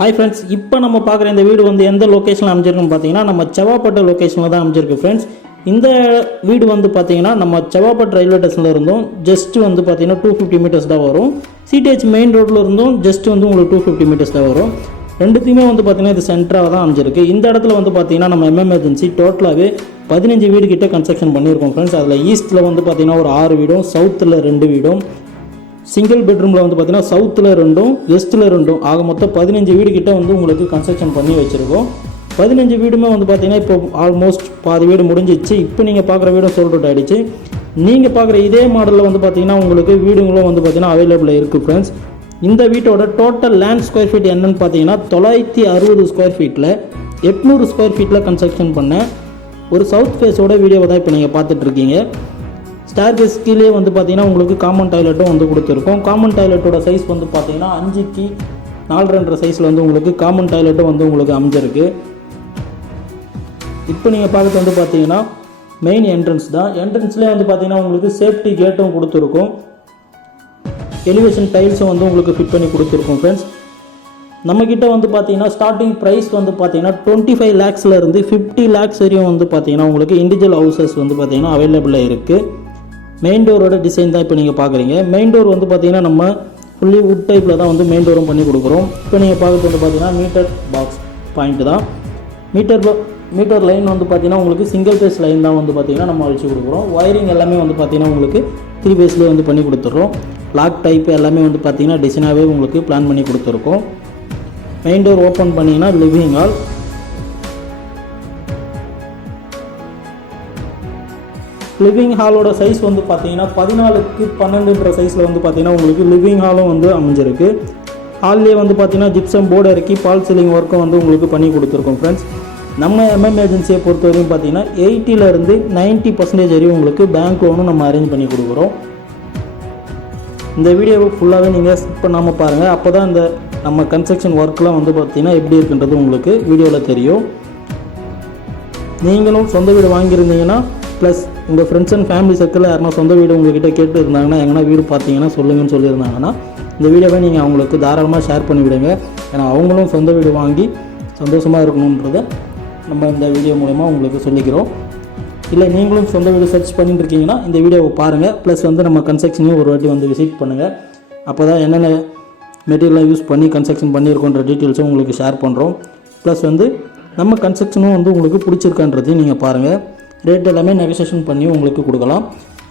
Hi friends, இப்போ நம்ம பார்க்குற இந்த வீடு வந்து எந்த லொக்கேஷனில் அமைஞ்சிருக்குன்னு பார்த்தீங்கன்னா நம்ம செவ்வாப்பேட்டை லொக்கேஷனில் தான் அமைஞ்சிருக்கு ஃப்ரெண்ட்ஸ். இந்த வீடு வந்து பார்த்தீங்கன்னா நம்ம செவ்வாப்பேட்டை ரயில்வே ஸ்டேஷனில் இருந்தும் ஜஸ்ட் வந்து பார்த்தீங்கன்னா 250 மீட்டர்ஸ் தான் வரும். சிடிஹெச் மெயின் ரோட்டில் இருந்தும் ஜஸ்ட் வந்து உங்களுக்கு 250 மீட்டர்ஸ் தான் வரும். ரெண்டுத்தையுமே வந்து பார்த்தீங்கன்னா இது சென்டராக தான் அமைஞ்சிருக்கு. இந்த இடத்துல வந்து பார்த்தீங்கன்னா நம்ம எம்எம்ஏஜென்சி டோட்டலாகவே 15 வீடு கிட்ட கன்ஸ்ட்ரக்ஷன் பண்ணியிருக்கோம் ஃப்ரெண்ட்ஸ். அதில் ஈஸ்ட்டில் வந்து பார்த்தீங்கன்னா ஒரு 6 வீடும், சவுத்தில் 2 வீடும், சிங்கிள் பெட்ரூமில் வந்து பார்த்தீங்கன்னா சவுத்தில் 2ம் வெஸ்ட்டில் 2ம் ஆக மொத்தம் 15 வீடு கிட்ட வந்து உங்களுக்கு கன்ஸ்ட்ரக்ஷன் பண்ணி வச்சுருக்கோம். 15 வீடுமே வந்து பார்த்தீங்கன்னா இப்போ ஆல்மோஸ்ட் பாதி வீடு முடிஞ்சிச்சு. இப்போ நீங்கள் பார்க்குற வீடும் சோல்ட் அவுட் ஆகிடுச்சு. நீங்கள் பார்க்குற இதே மாடலில் வந்து பார்த்தீங்கன்னா உங்களுக்கு வீடுங்களும் வந்து பார்த்தீங்கன்னா அவைலபிளாக இருக்குது ஃப்ரெண்ட்ஸ். இந்த வீட்டோட டோட்டல் லேண்ட் ஸ்கொயர் ஃபீட் என்னன்னு பார்த்தீங்கன்னா 960 ஸ்கொயர் ஃபீட்டில் 800 ஸ்கொயர் ஃபீட்டில் கன்ஸ்ட்ரக்ஷன் பண்ண ஒரு சவுத் ஃபேஸோட வீடியோவை தான் இப்போ நீங்கள் பார்த்துட்ருக்கீங்க. ஸ்டேர்கேஸ் கீழே வந்து பார்த்தீங்கன்னா உங்களுக்கு காமன் டாய்லெட்டும் வந்து கொடுத்துருக்கோம். காமன் டாய்லெட்டோட சைஸ் வந்து பார்த்தீங்கன்னா 5க்கு 4.5 சைஸில் வந்து உங்களுக்கு காமன் டாய்லெட்டும் வந்து உங்களுக்கு அமைஞ்சிருக்கு. இப்போ நீங்கள் பார்க்குறது வந்து பார்த்தீங்கன்னா மெயின் என்ட்ரன்ஸ் தான். என்ட்ரன்ஸ்லேயே வந்து பார்த்தீங்கன்னா உங்களுக்கு சேஃப்டி கேட்டும் கொடுத்துருக்கோம். எலிவேஷன் டைல்ஸும் வந்து உங்களுக்கு ஃபிட் பண்ணி கொடுத்துருக்கோம் ஃப்ரெண்ட்ஸ். நம்மக்கிட்ட வந்து பார்த்தீங்கன்னா ஸ்டார்டிங் ப்ரைஸ் வந்து பார்த்தீங்கன்னா 25 lakhsலேருந்து 50 lakhs வரையும் வந்து பார்த்தீங்கன்னா உங்களுக்கு இண்டிவிஜுவல் ஹவுசஸ் வந்து பார்த்தீங்கன்னா அவைலபிளாக இருக்குது. மெயின் டோரோட டிசைன் தான் இப்போ நீங்கள் பார்க்குறீங்க. மெயின் டோர் வந்து பார்த்தீங்கன்னா நம்ம ஃபுல்லி வுட் டைப்பில் தான் வந்து மெயின் டோரும் பண்ணி கொடுக்குறோம். இப்போ நீங்கள் பார்க்குறது வந்து பார்த்தீங்கன்னா மீட்டர் பாக்ஸ் பாயிண்ட் தான். மீட்டர் லைன் வந்து பார்த்தீங்கன்னா உங்களுக்கு சிங்கிள் ஃபேஸ் லைன் தான் வந்து பார்த்தீங்கன்னா நம்ம அழிச்சு கொடுக்குறோம். ஒயரிங் எல்லாமே வந்து பார்த்தீங்கன்னா உங்களுக்கு 3 ஃபேஸ்லேயே வந்து பண்ணி கொடுத்துட்றோம். லாக் டைப் எல்லாமே வந்து பார்த்தீங்கன்னா டிசைனாகவே உங்களுக்கு பிளான் பண்ணி கொடுத்துருக்கோம். மெயின் டோர் ஓப்பன் பண்ணிங்கன்னா லிவிங் ஹால். லிவிங் ஹாலோட சைஸ் வந்து பார்த்தீங்கன்னா 14க்கு 12 சைஸில் வந்து பார்த்தீங்கன்னா உங்களுக்கு லிவிங் ஹாலும் வந்து அமைஞ்சிருக்கு. ஹால்லேயே வந்து பார்த்தீங்கன்னா ஜிப்சம் போர்டு இறக்கி பால் சீலிங் ஒர்க்கும் வந்து உங்களுக்கு பண்ணி கொடுத்துருக்கோம் ஃப்ரெண்ட்ஸ். நம்ம எம்எம் ஏஜென்சியை பொறுத்த வரையும் பார்த்தீங்கன்னா 80லேருந்து 90% வரையும் உங்களுக்கு பேங்க் லோனும் நம்ம அரேஞ்ச் பண்ணி கொடுக்குறோம். இந்த வீடியோவை ஃபுல்லாகவே நீங்கள் ஸ்கிப் பண்ணாமல் பாருங்கள். அப்போ தான் இந்த நம்ம கன்ஸ்ட்ரக்ஷன் ஒர்க்லாம் வந்து பார்த்தீங்கன்னா எப்படி இருக்குன்றது உங்களுக்கு வீடியோவில் தெரியும். நீங்களும் சொந்த வீடு வாங்கியிருந்தீங்கன்னா ப்ளஸ் உங்கள் ஃப்ரெண்ட்ஸ் அண்ட் ஃபேமிலி சர்க்கிளில் யாருன்னா சொந்த வீடு உங்கள்கிட்ட கேட்டு இருந்தாங்கன்னா எங்கன்னா வீடு பார்த்தீங்கன்னா சொல்லுங்கன்னு சொல்லியிருந்தாங்கன்னா இந்த வீடியோவை நீங்கள் அவங்களுக்கு தாராளமாக ஷேர் பண்ணிவிடுங்க. ஏன்னா அவங்களும் சொந்த வீடு வாங்கி சந்தோஷமாக இருக்கணுன்றதை நம்ம இந்த வீடியோ மூலமா உங்களுக்கு சொல்லிக்கிறோம். இல்லை நீங்களும் சொந்த வீடு சர்ச் பண்ணிட்டு இருக்கீங்கன்னா இந்த வீடியோவை பாருங்கள். ப்ளஸ் வந்து நம்ம கன்ஸ்ட்ரக்ஷனையும் ஒரு வாட்டி வந்து விசிட் பண்ணுங்கள். அப்போ தான் என்னென்ன மெட்டீரியலாக யூஸ் பண்ணி கன்ஸ்ட்ரக்ஷன் பண்ணியிருக்கோன்ற டீட்டெயில்ஸும் உங்களுக்கு ஷேர் பண்ணுறோம். ப்ளஸ் வந்து நம்ம கன்ஸ்ட்ரக்ஷனும் வந்து உங்களுக்கு பிடிச்சிருக்கான்றதையும் நீங்கள் பாருங்கள். ரேட் எல்லாமே நெகோசியேஷன் பண்ணி உங்களுக்கு கொடுக்கலாம்.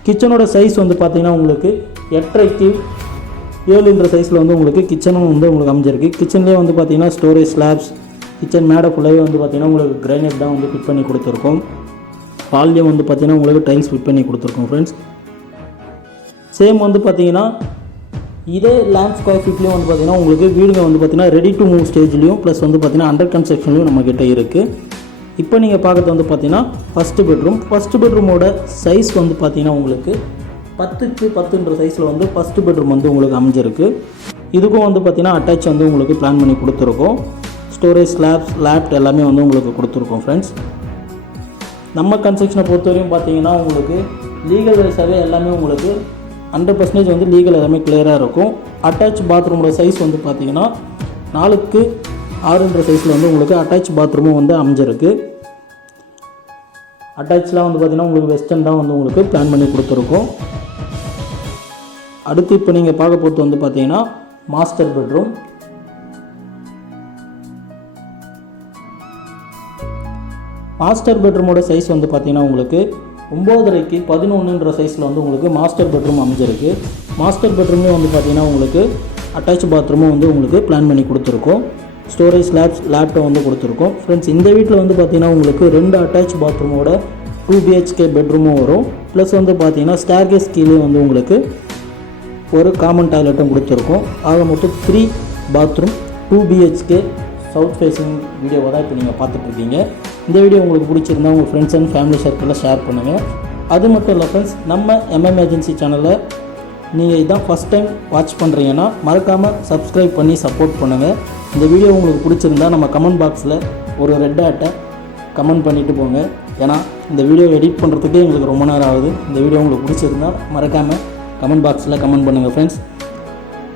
கிச்சனோட சைஸ் வந்து பார்த்தீங்கன்னா உங்களுக்கு 8.5க்கு 7 சைஸில் வந்து உங்களுக்கு கிச்சனும் வந்து உங்களுக்கு அமைஞ்சிருக்கு. கிச்சன்லேயே வந்து பார்த்தீங்கன்னா ஸ்டோரேஜ் ஸ்லாப்ஸ், கிச்சன் மேடை ஃபுல்லாகவே வந்து பார்த்தீங்கன்னா உங்களுக்கு கிரைனைட் தான் வந்து ஃபிட் பண்ணி கொடுத்துருக்கோம். ஹால்லேயும் வந்து பார்த்தீங்கன்னா உங்களுக்கு டைல்ஸ் ஃபிட் பண்ணி கொடுத்துருக்கோம் ஃப்ரெண்ட்ஸ். சேம் வந்து பார்த்தீங்கன்னா இதே லேண்ட் ஸ்கொயர் ஃபீட்லேயும் வந்து பார்த்தீங்கன்னா உங்களுக்கு வீடுங்க வந்து பார்த்தீங்கன்னா ரெடி டு மூவ் ஸ்டேஜ்லேயும் ப்ளஸ் வந்து பார்த்தீங்கன்னா அண்டர் கன்ஸ்ட்ரக்ஷன்லையும் நம்மக்கிட்ட இருக்குது. இப்போ நீங்கள் பார்க்குறது வந்து பார்த்தீங்கன்னா ஃபஸ்ட்டு பெட்ரூமோட சைஸ் வந்து பார்த்தீங்கன்னா உங்களுக்கு 10க்கு 10 சைஸில் வந்து ஃபஸ்ட்டு பெட்ரூம் வந்து உங்களுக்கு அமைஞ்சிருக்கு. இதுக்கும் வந்து பார்த்தீங்கன்னா அட்டாச் வந்து உங்களுக்கு பிளான் பண்ணி கொடுத்துருக்கோம். ஸ்டோரேஜ் ஸ்லாப்ஸ், லேப்ட் எல்லாமே வந்து உங்களுக்கு கொடுத்துருக்கோம் ஃப்ரெண்ட்ஸ். நம்ம கன்ஸ்ட்ரக்ஷனை பொறுத்தவரையும் பார்த்தீங்கன்னா உங்களுக்கு லீகல் வைஸாகவே எல்லாமே உங்களுக்கு 100% வந்து லீகல் எல்லாமே கிளியராக இருக்கும். அட்டாச் பாத்ரூமோட சைஸ் வந்து பார்த்தீங்கன்னா 4க்கு 6 சைஸில் வந்து உங்களுக்கு அட்டாச் பாத்ரூமும் வந்து அமைஞ்சிருக்கு. அட்டாச்லாம் வந்து பார்த்தீங்கன்னா உங்களுக்கு வெஸ்டர்ன் தான் வந்து உங்களுக்கு பிளான் பண்ணி கொடுத்துருக்கோம். அடுத்து இப்போ நீங்கள் பார்க்க போகிறது வந்து பார்த்தீங்கன்னா மாஸ்டர் பெட்ரூம். மாஸ்டர் பெட்ரூமோட சைஸ் வந்து பார்த்தீங்கன்னா உங்களுக்கு 9.5க்கு 11 சைஸில் வந்து உங்களுக்கு மாஸ்டர் பெட்ரூம் அமைஞ்சிருக்கு. மாஸ்டர் பெட்ரூமே வந்து பார்த்தீங்கன்னா உங்களுக்கு அட்டாச் பாத்ரூமும் வந்து உங்களுக்கு பிளான் பண்ணி கொடுத்துருக்கோம். ஸ்டோரேஜ் ஸ்லாப்ஸ், லேப்டாப் வந்து கொடுத்துருக்கோம் ஃப்ரெண்ட்ஸ். இந்த வீட்டில் வந்து பார்த்தீங்கன்னா உங்களுக்கு 2 அட்டாச் பாத்ரூமோட 2 BHK பெட்ரூமும் வரும். ப்ளஸ் வந்து பார்த்தீங்கன்னா ஸ்டேர்கேஸ் கீழே வந்து உங்களுக்கு ஒரு காமன் டாய்லெட்டும் கொடுத்துருக்கோம். ஆக மொத்தம் 3 பாத்ரூம் 2 BHK சவுத் ஃபேஸிங் வீடியோவை தான் இப்போ நீங்கள் பார்த்துட்ருக்கீங்க. இந்த வீடியோ உங்களுக்கு பிடிச்சிருந்தா உங்கள் ஃப்ரெண்ட்ஸ் அண்ட் ஃபேமிலி சர்க்கிளில் ஷேர் பண்ணுங்கள். அது மட்டும் இல்லை ஃப்ரெண்ட்ஸ், நம்ம எம்எம் ஏஜென்சி சேனலில் நீங்கள் இதான் ஃபஸ்ட் டைம் வாட்ச் பண்ணுறீங்கன்னா மறக்காமல் சப்ஸ்கிரைப் பண்ணி சப்போர்ட் பண்ணுங்கள். இந்த வீடியோ உங்களுக்கு பிடிச்சிருந்தா நம்ம கமெண்ட் பாக்ஸில் ஒரு ரெட் ஆட்டை கமெண்ட் பண்ணிவிட்டு போங்க. ஏன்னா இந்த வீடியோ எடிட் பண்ணுறதுக்கே எங்களுக்கு ரொம்ப நேரம் ஆகுது. இந்த வீடியோ உங்களுக்கு பிடிச்சிருந்தா மறக்காமல் கமெண்ட் பாக்ஸில் கமெண்ட் பண்ணுங்கள் ஃப்ரெண்ட்ஸ்.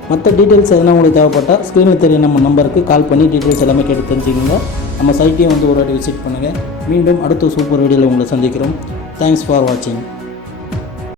மற்ற டீட்டெயில்ஸ் எதனா உங்களுக்கு தேவைப்பட்டால் ஸ்க்ரீனில் தெரிய நம்ம நம்பருக்கு கால் பண்ணி டீட்டெயில்ஸ் எல்லாமே கேட்டு தெரிஞ்சுக்கோங்க. நம்ம சைட்டையும் வந்து ஒரு வாட்டி விசிட் பண்ணுங்கள். மீண்டும் அடுத்த சூப்பர் வீடியோவில் உங்களை சந்திக்கிறோம். தேங்க்ஸ் ஃபார் வாட்சிங்.